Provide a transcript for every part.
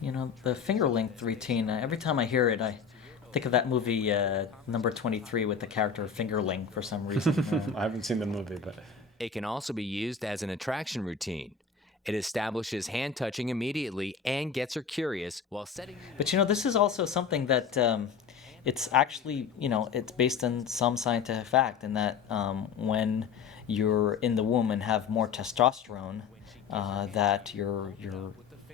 You know, the finger length routine, every time I hear it, I think of that movie, number 23, with the character Fingerling for some reason. I haven't seen the movie, but It can also be used as an attraction routine. It establishes hand touching immediately and gets her curious while setting. But you know, this is also something that it's actually, you know, it's based on some scientific fact in that when you're in the womb and have more testosterone, that your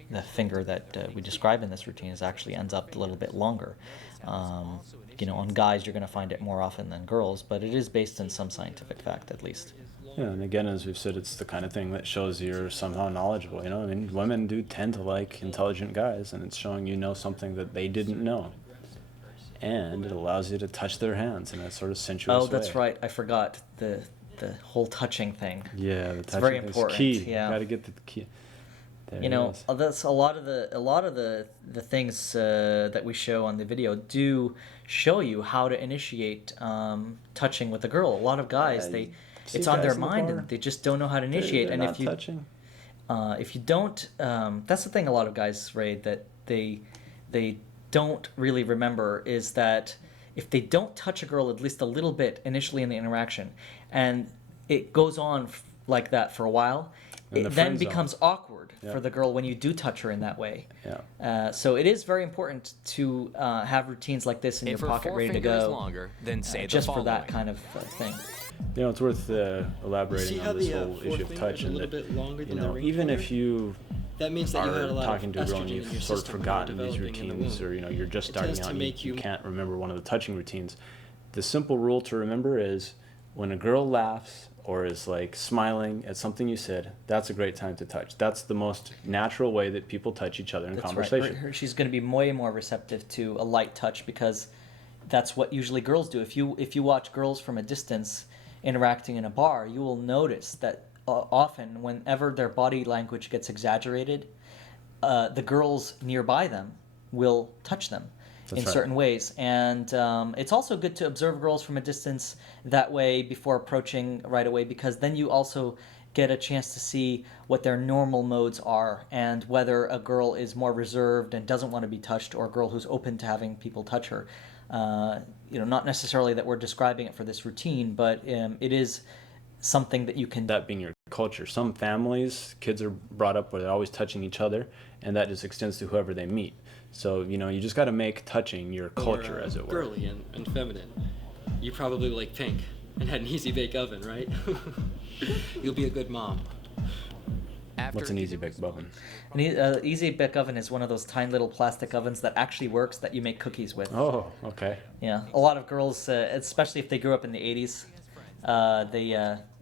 the finger that we describe in this routine is actually ends up a little bit longer. Um, you know, on guys, you're going to find it more often than girls, but it is based in some scientific fact, at least. yeah, and again, as we've said, it's the kind of thing that shows you're somehow knowledgeable. You know, I mean, women do tend to like intelligent guys, and it's showing you know something that they didn't know, and it allows you to touch their hands in a sort of sensuous Oh, that's way. right. I forgot the whole touching thing. Yeah, the It's touching very is important. key. Yeah. Got to get the key. There You it know, is. that's a lot of the things that we show on the video do show you how to initiate touching with a girl. A lot of guys, Yeah, you see it's on their guys in the mind bar, and they just don't know how to initiate. they're And not touching. if you don't, that's the thing. A lot of guys, Ray, that they don't really remember is that if they don't touch a girl at least a little bit initially in the interaction, and it goes on like that for a while, In the it then friend zone. becomes awkward Yeah. for the girl when you do touch her in that way. Yeah. So it is very important to have routines like this in your If her pocket ready to forefinger is go, longer, then say the just for following. that kind of thing. You know, it's worth elaborating See how on this the whole issue of forefinger touch, is a and little that bit longer you than the know, ring even finger? if you That means that you had a are lot talking of to a girl and estrogen in you've your sort of system forgotten when these developing in the routines, womb. or you know, you're just It starting tends to out and make you you- can't remember one of the touching routines. The simple rule to remember is when a girl laughs or is like smiling at something you said, that's a great time to touch. That's the most natural way that people touch each other in That's conversation. right. She's going to be way more receptive to a light touch because that's what usually girls do. If you watch girls from a distance interacting in a bar, you will notice that often, whenever their body language gets exaggerated, the girls nearby them will touch them in right. certain ways. And it's also good to observe girls from a distance that way before approaching right away, because then you also get a chance to see what their normal modes are and whether a girl is more reserved and doesn't want to be touched, or a girl who's open to having people touch her. You know, not necessarily that we're describing it for this routine, but it is something that you can. That being your culture. Some families, kids are brought up where they're always touching each other, and that just extends to whoever they meet. So, you know, you just got to make touching your culture, More, as it were. girly and feminine. You probably like pink and had an easy bake oven, right? You'll be a good mom. After What's an easy bake oven? An easy bake oven is one of those tiny little plastic ovens that actually works that you make cookies with. Oh, okay. Yeah, a lot of girls, especially if they grew up in the '80s,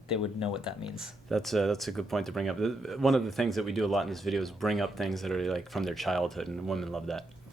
they would know what that means. That's a good point to bring up. One of the things that we do a lot in this video is bring up things that are like from their childhood, and women love that.